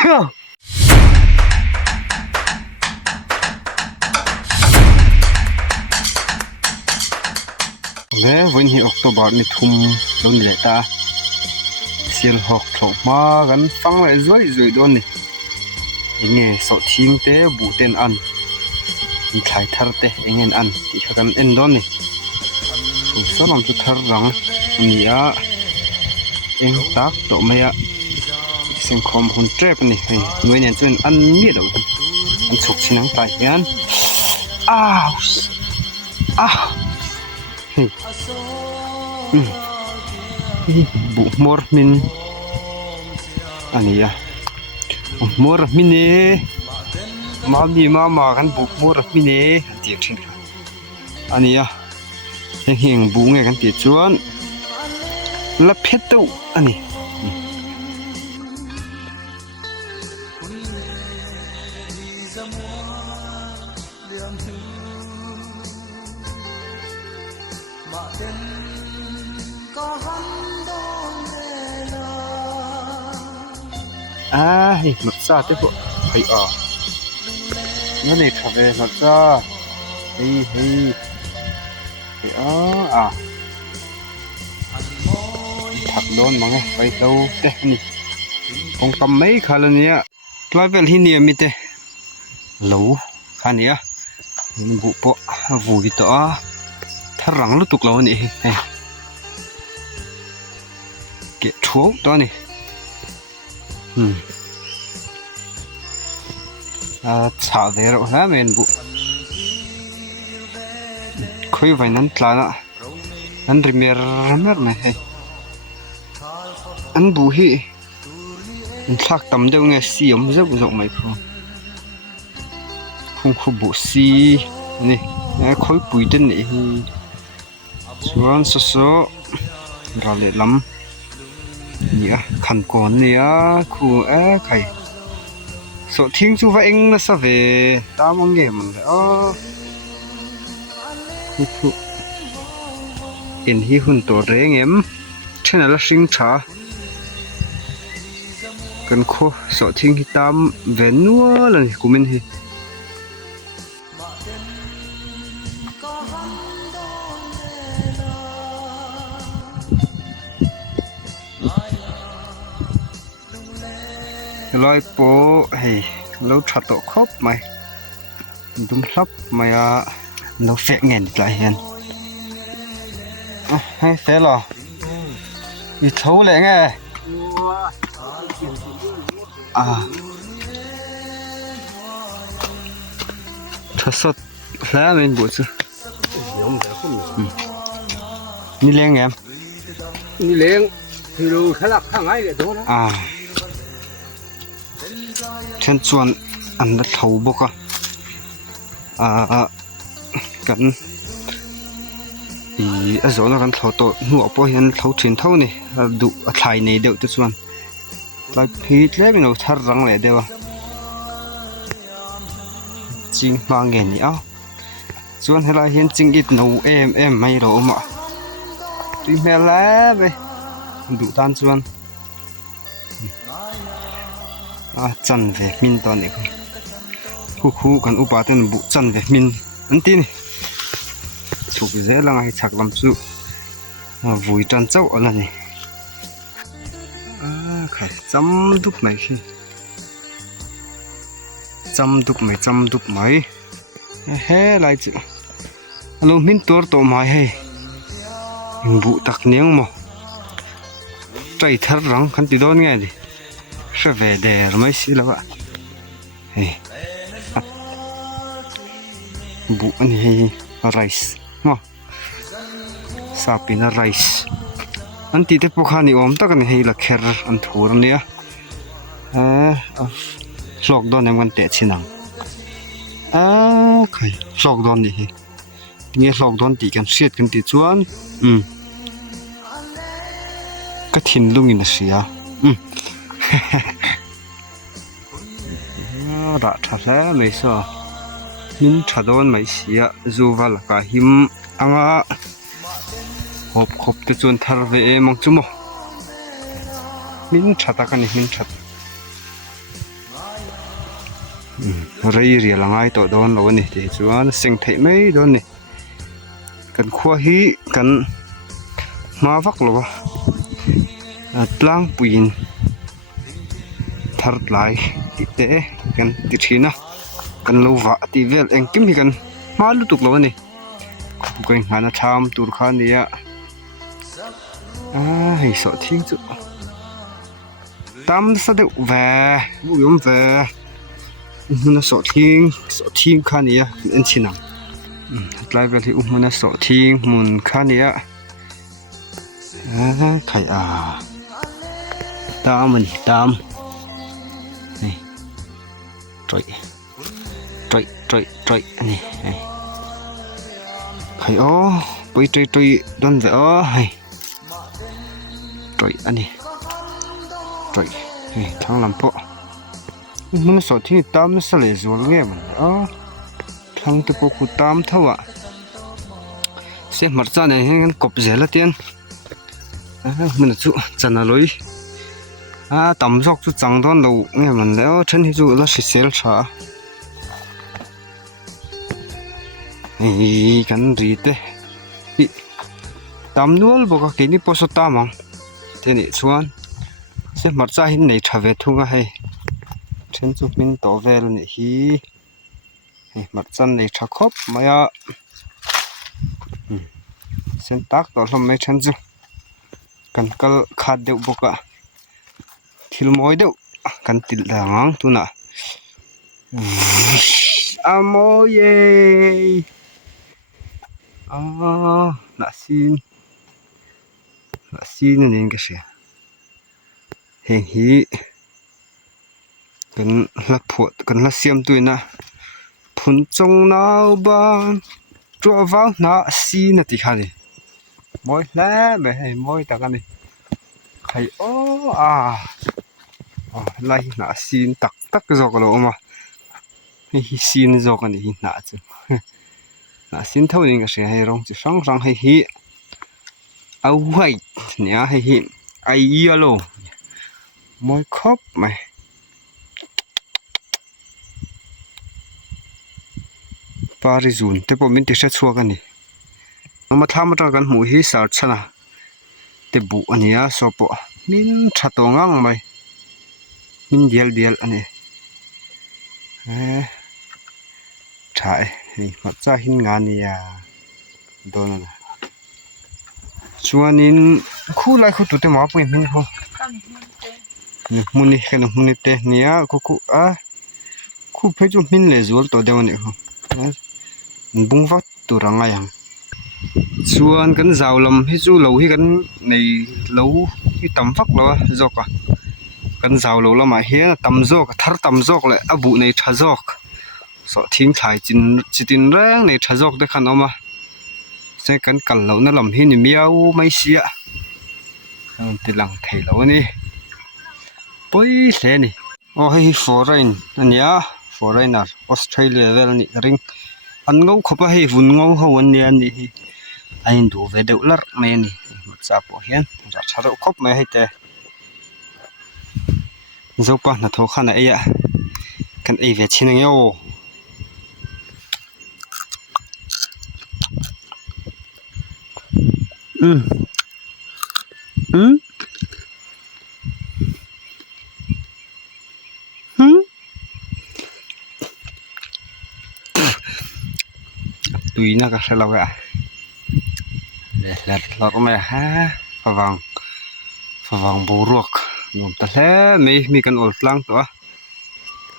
วันนี้October นี่ทุ่มโดนเลยตาเสียงหอกถกมากันฟังเลยรวยๆโดนนี่ยังไงสดทิ้งเตะบูเต็นอันมีถ่ายทัดเตะยังไงอันที่เขากันเอ็นโดนนี่ผมสอนจะทัดรังนี่อ่ะเองตักตัวไม่อ่ะเสียงคอมหุ่นเจ็บนี่หน่วยเนี่ยจนอันมีดอกอันฉกชิ้นน้ำตายันอ้าวบุมอร์มินอันนี้อ่ะมอร์มินเน่มากันบุมอร์มินเน่เจียบชิ้นอันนี้อ่ะเฮงบุ้งไงกันเตี๋ยจวนและเพชรตู้อันนี้หลับซาเต้พวกเฮ้ยนั่นเองครับหลับซาเฮ้ยถักโดนมั้งไปเราเต้นี่คงทำไม่ขาดเนี่ยกลายเป็นที่เนี่ยมิเต้เหลวขาเนี่ยบุปผาวูดิตัวถ้ารังลุตุกเราเนี่ยเก็บทั่วตัวนี่ชาเดรนะเมนบุคุยไว้นั้นตลาดนั้นริเมร์ไหมอันบุฮีมันทักตำเดียวไงสีอมจะบุษไหมคงบุสีนี่คุยปุยเด่นนี่ส่วนสสเราเล่ล้ำเนี่ยขันก่อนเนี่ยคู่ใครสดทิ้งชูว่าเองนะสเวตามองเงี้ยมันเลยคู่เอ็นที่หุ่นตัวเร่งเอ็มเช่นอะไรสิงชากันคู่สดทิ้งที่ตามเวนัวเลยกูมินฮีลอยโป้เราชัดต่อครบไหมดุมซับไหมเราเฟะเงินใจเห็นให้เฟะหรออีเท่าเลยไงถ้าสดแล้วมันบุษนี่เลี้ยงไงนี่เลี้ยงที่รู้ขลักข้างไงเลยโดนฉันชวนอันนั้นเท่าบุกกันสอนกันเท่าโตหัวพอเห็นเท่าชิ้นเท่านี่ดูถ่ายในเดี๋ยวจะชวนไปพีดเล็กหนูทัดรังเลยเดี๋ยวจริงบางอย่างนี่ชวนให้เราเห็นจริงอีกหนูไม่รู้มั้งตีแม่แล้วไปดูตามชวนจันเวมินตอนนี้คู่กันอุปาเตนบุจันเวมินอันที่นี่ถูกเสียแล้วไงฉักลำสู้วุ้ยจันเจ้าอะไรนี่ใครจำดุกไหมขี้จำดุกไหมเฮ้ไรจิลูมินตัวไม้เฮ้บุตักเนียงมั้งใจทัดรังขันติโดนไงดิเสวเดอร์ไม่สิละวะบุอันนี้ไรซ์มั้งซาปินาไรซ์อันที่เด็กพวกนี้อมตะกันให้ละเคร์อันทัวร์เนี่ยล็อกดอนเนี่ยมันเตะชินังใครล็อกดอนดิเนี่ยล็อกดอนตีกันเสียดกันตีจวนก็ทิ้งลุงอินเสียรัฐแท้ไม่ใช่มินชัดวันไม่เสียจูวัลกาหิมขบแต่จนทาร์เวมังจุโมมินชัดกันนี่มินชัด rei ria langai to don lo ni ti chuan seng thei mai don ni kan khua hi kan ma vak lo tlang puin thar lai ti te kan ti thina kan lo wa ti vel eng kim hi kan ma lu tuk lo ni ko ngana tham tur kha ni ya hei so thing chu tam sa de ve bu yom ve na so thing kha ni ya en chinam tlai vel hi na so thing mun kha ni ya khai tam ni tamนี่ตรอยนี่ไข่ไปตรอยดนเด้อให้ตรอยอันนี้ตรอยนี่ทางลำโพมันสอดที่ตามนั่นสเลสวนเงี้ยมันทางตะโกกูตามเท่าเสียมัดจ้าเนี่ยให้กันกบเจละเตียนมันจุจันอะไรตำซอกจุจังตอนเราเนี่ยมันแล้วฉันที่จุแล้วสิเซลชากันรีเตตำนัวบอกว่ากินนี่พอสตามังเทนี่ชวนเสียมัดจ้าหินในทเวทุงะให้ฉันจุมินต่อเวลนี่ฮีมัดจ้าในทคบมายาเส้นตักต่อลมไม่ฉันจุกันก็ขาดเดียวบอกว่าทิลมอยเดียวกันติดหลังตัวน่ะโมเยน่าซีนนี่ก็เสียเฮงฮีกันละพวดกันละเสียมตัวน่ะพุ่นจงนาวบ้านจัวว้าวน่าซีนติค่ะนี่มอยแล้วไม่ให้มอยตะกันนี่ใครไล่หน้าซีนตักจอกแล้วมาให้ซีนจอกกันนี่หน้าจุหน้าซีนเท่านี้ก็เสียให้ร้องจะสั่งให้ฮีเอาไว้เนี่ยให้ฮีไอ้เยอะโลมอยครบไหมปาริจูนแต่ผมมินติดเชื้อชัวกันนี่มาทำมาตรกันหมูฮีสาดชนะแต่บุอันนี้สอบมินชัดตงังไหมมินเดียลอันนี้ใช่นี่มาจ้าหินงานนี่โดนนะส่วนนี้คู่ไรคู่ตัวเต็มหม้อปุ่นมินเขามุนี่กันมุนี่เตะเนี่ยคู่เพจุมินเลยจวลตัวเดียวนี่เขาบุ้งวัดตัวรังไงยังส่วนกันเจ้าลมให้จู่เหลาให้กันในเหลาที่ต่ำฟักแล้วจอกกันเจ้าเหลาละมาเฮียต่ำจอกทัดต่ำจอกเลยบุในชาจอกสอทิ้งถ่ายจินแรงในชาจอกได้ขนาดมาใช้กันเหลานั่นลำให้นี่เมียวไม่เสียติดหลังเทเหลานี่ไปเสียนี่ให้ฟอร์เรนอันนี้ฟอร์เรนออสเตรเลียเวลนี่ริงอันงูเขาไปให้ฝุ่นงูเขาวันนี้นี่ไอ้ดูเวดลักแม่นี่มันจะพอเห็นจะชาร์จครบไม่ให้แต่จบปะนัทโทขันไอ้ยะกันไอ้เวชินเงี้ยตุยน่าก็ใช่เราอะแล้วเราก็ไม่ฟังบูรวกนมตะแล่ไม่มีกันอดลังตัว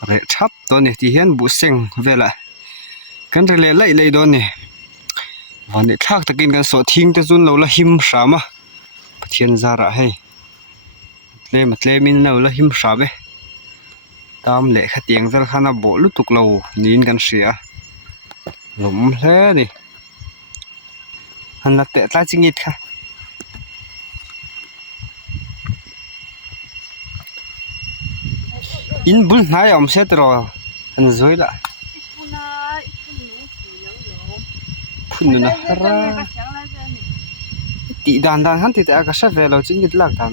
เรชับตัวนี้ที่เห็นบุเซงเวลากันเรล่ไล่โดนนี่วันนี้ทักตะกินกันสดทิ้งแต่จุนเราละหิมสามเทียนซาระให้เล่มัดเล่มินเราละหิมสามตามเละขัดเตียงซะขนาดโบลุตุกเรานีนกันเสียหลุมแท้ดิอันละเตะตาจิงิดค่ะอินบุญนายอมเสตรออันสวยละพุ่นนะราตีดานหันติดอากาศเวลาจิงิดลักทาน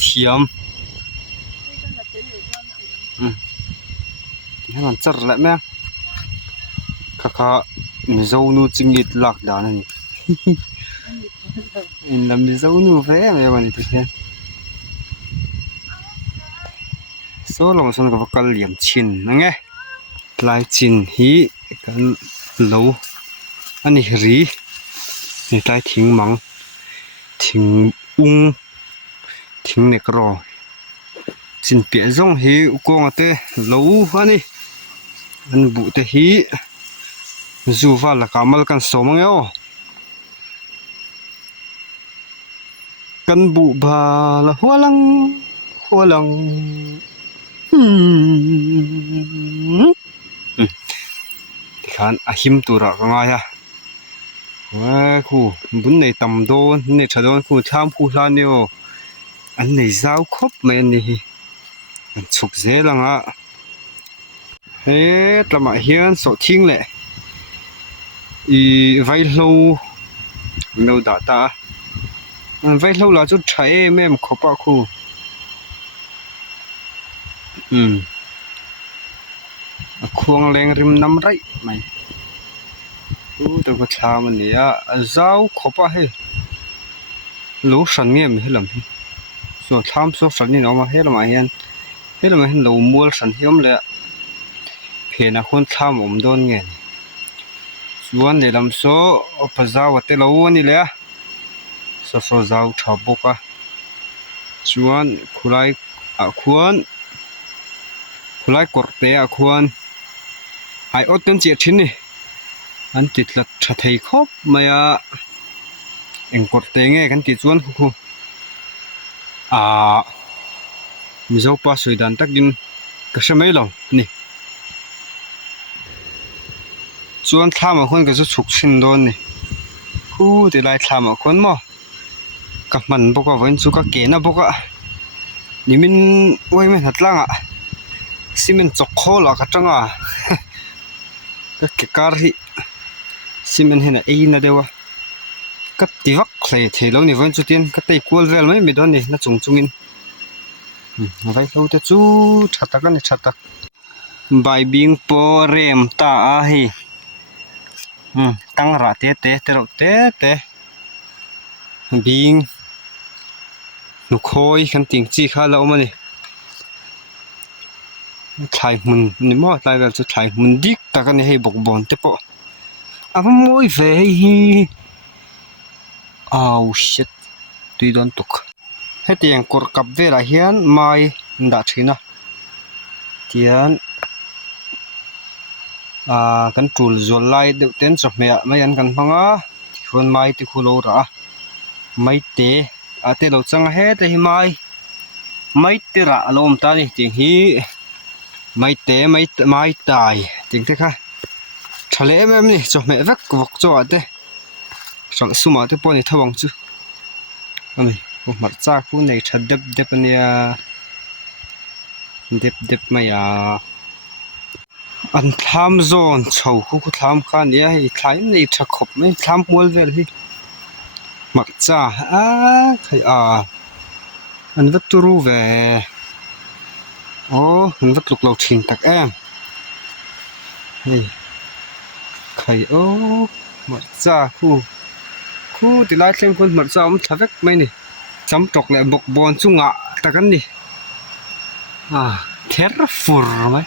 เทียม ให้มันจัดแหละแม่ค่ะมีเจ้านูจิงอิดหลักดานั่นนี่ อินลำมีเจ้านูแฟ้แม่วันนี้ทุกท่านโซลงสนกับกันเหลี่ยมชินนั่นไงลายชินฮีกันโลอันนี้รีนี่ลายทิ้งมังทิ้งอุ้งทิ้งเนกรอชินเปียจงฮีอุกงเตโลอันนี้อันบุเตฮีจูฟ้าละกามัลกันสมังเอวกันบุบาละหัวลังที่ขันอาหิมตุระก็ง่ายฮะว้าคูบุญในตำโดนในชะโดนคูทำคูลานเนียวอันในเจ้าครบไม่นี่มันสุกเสียลังอ่ะเฮ้ตละมาเฮียนสดทิ้งแหละอีไวโลโนดาตาไวโลเราจะใช้แม่มครบอ่ะคูควงแรงริมน้ำไรไหมตัวก็ชามันเนี่ยเจ้าขบอะเฮรู้สันเงี้ยไม่เห็นหรือไม่ส่วนทำส่วนสันนี่เนาะมาเห็นหรือไม่เห็นหรือไม่เห็นรู้มัวสันเหี้ยมเลยเพียงคนทำโดนเงี้ยส่วนเดี๋ยวลำโซ่พะเจ้าวัดเตลวันนี่เลยส่วนเจ้าชาวบุกอะส่วนคุไลควรกดเตะควรไออดเต็มเจียชิ้นนี่อันติดละชะไทยครบมาเอ็งกดเตะไงกันติดส่วนคูมีเจ้าป้าสวยดันตักดินก็ใช่ไหมล่ะนี่ส่วนทำมาคนก็จะฉุกชินโดนนี่คูแต่ลายทำมาคนมั้งกับมันพวกก็วันสุกเกนะพวกก็นี่มันไว้ไม่หัดล่างอ่ะสิมันจกโคหรอกจังอ่ะก็เกการีสิมันเห็นไอ้น่ะเดียวก็ตีวักเลยเทแล้วนี่วันจุดนี้ก็ตีกวลเวลไม่โดนนี่น่าจงอินไว้เราจะจู้ชัดตะกันนี่ชัดตะใบบิงโปเรมตาเฮตั้งระเตะเราเตะบิงนุคอยขันติงจีข้าเรามานี่ชายมันนี่มั่วตายแล้วจะชายมันดิกตะกันนี่ให้บกบอลเตปะผมมวยเว้ยชิตตุยโดนตุกให้เตียงกดกับเวลาเฮียนไม่ดัดชินะเตียนกันจูลจวนไล่เดือดเต้นจบไม่ยันกันพังที่คนไม่ที่คุณรู้ระไม่เตะเตะเราจังเฮ็ดให้ไม่เตะระลมตานี่จริงฮีไม่เตะไม่ตายจริงที่ค่ะทะเลแบบนี้จบไม่วักจ่อเตะสังสมาที่ปนนี่ทวังจูอันนี้ผมมาจากคุณในชัดเด็บเนี่ยเด็บไม่อันทำโซนชาวคู่ทำกันเนี่ยให้ทายในชักขบไม่ทำมัวเวลที่มักจ้าใครอันวัตถุรู้เวอันวัตถุเราทิ้งตักนี่ใครมักจ้าคู่ที่ไล่เส้นคนมักจ้าทำเวกไม่นี่จำตกเลยบกบอลจุงตะกันนี่เทร์ฟูร์ไหม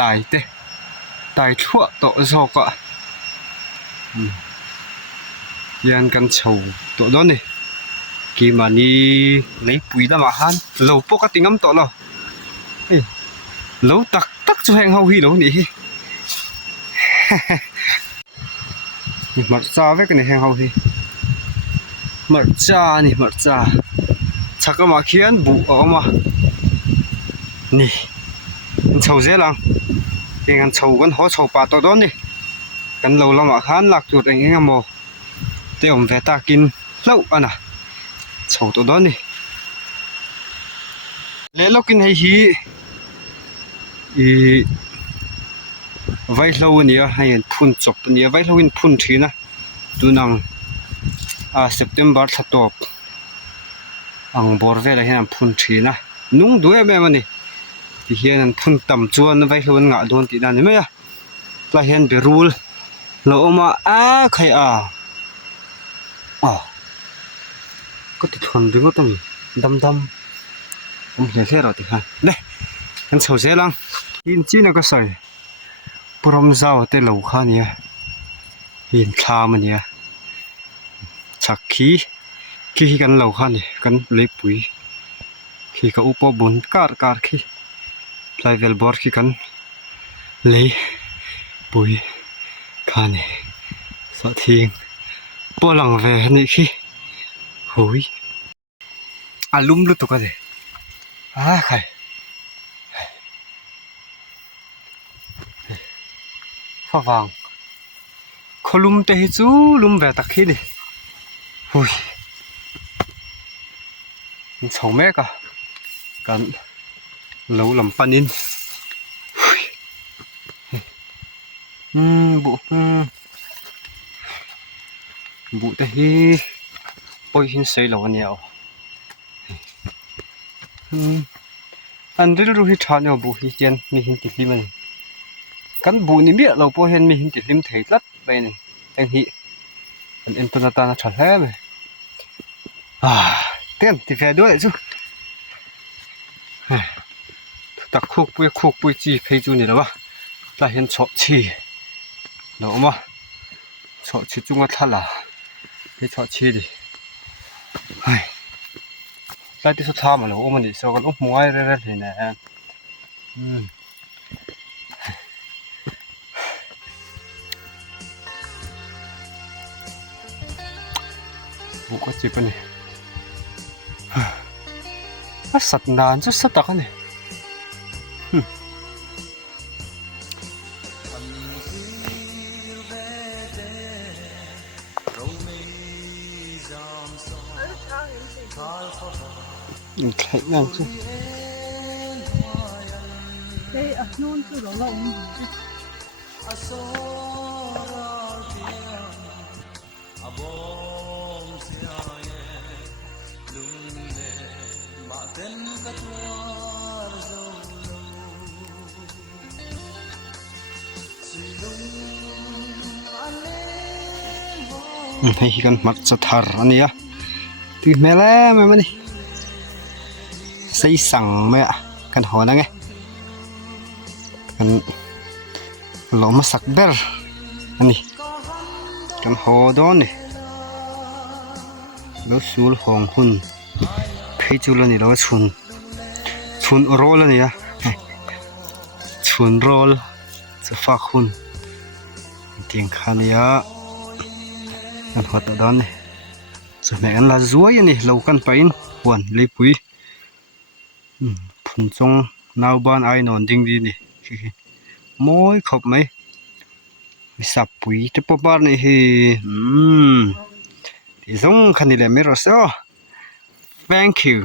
ตายทั่วโตโซกยันกันเฉาตัวนั้นนี่กี่มันนี่ในปุ๋ยละมาฮันเราปกติงั้มตัวเราเราตักจะแหงเฮาฮีเรานี่มัดจ้าไว้กันในแหงเฮาฮีมัดจ้านี่มัดจ้าชักก็มาเขียนบุออกมานี่เฉาเสียหลังเป็นกันเฉากันหัวเฉาปลาตัวนั้นนี่กันเราละมาฮันหลักจุดอย่างเงี้ยโมเดี๋ยวผมแวะตากินเล่าน่ะเฉาตัวนั้นนี่แล้วเรากินให้ฮีไว้เราเนี่ยให้พุ่นจบเนี่ยไว้เราวินพุ่นทีนะดูนังSeptember ถัดต่ออังบอร์เวลาให้พุ่นทีนะนุ่งด้วยแม่มันนี่ ที่เฮียนั้นทั้งต่ำจวนไว้คือมันงะโดนติดนั่นนี่มั้ยปลาเห็นไปรูลแล้วเอามาใครก็ติดทนดึงก็ต้องดำผมเห็นแค่เราติฮะเด้กันเฉาเสียลังยินจีน่ะก็ใส่ปรมเจ้าแต่เหล่าข้าเนี่ยยินคามันเนี่ยชักขี้กันเหล่าข้านี่กันเล็บปุ๋ยขี้ก็อุปบุญการขี้ปลายเวลบอร์ขี้กันเลยปุ๋ยข้านี่สะทิ้งปวหลังเวนี่ขี้โหยลุ่มลุตุกันเลยใครฟ้าวางขลุมเตะจูลุมเวตักขี้ดิโอ้ยมันสองเมกกันเหลาลำปันนินบุเตะฮีปอยหินเสียเหล่านี้อันเรื่องรู้ที่ชาเนี่ยบุหิเจนมีหินติดลิมันกันบุนี่เบี้ยเราพอเห็นมีหินติดลิมเถิดลัดไปนี่แต่งฮีมันเอ็นตัวตาหน้าชัดแท้เลยเต้นติดแฟด้วยจูตักคุกปุยจีเพยจูนี่แล้ววะถ้าเห็นชอบชีเราเอามาชอบชีจุงวัดท่าละให้ชอบชีดิได้ที่สุดท้ายมาแล้วมันดิโซกันมวยเรื่อยๆเลยนะบุกก็จีบนี่สัตว์นานจะสัตว์ตะกันนี่ใครนั่งจูนู่นคือเราให้กันมัดสถานอันนี้ตื่นแม่แล้วแม่มาดิใส่สั่งแม่กันหอนะไงกันหลอมาสักเบอร์อันนี้กันหอดอนนี่แล้วสูลของหุ่นเพยจูลนี่แล้วชุนโรลนี่ชุนโรลจะฝากหุ่นเตียงคานี่กันหอดอนนี่จะแม่กันละจ้วยนี่เรากันไปนวันเลยปุยพุ่นจงนาวบ้านไอ้นอนดิ้งดีนี่มอยขบไหมวิสับปุยจะปบ้านนี่ที่ส่งคันนี้แหละไม่รอดอ๋อ thank you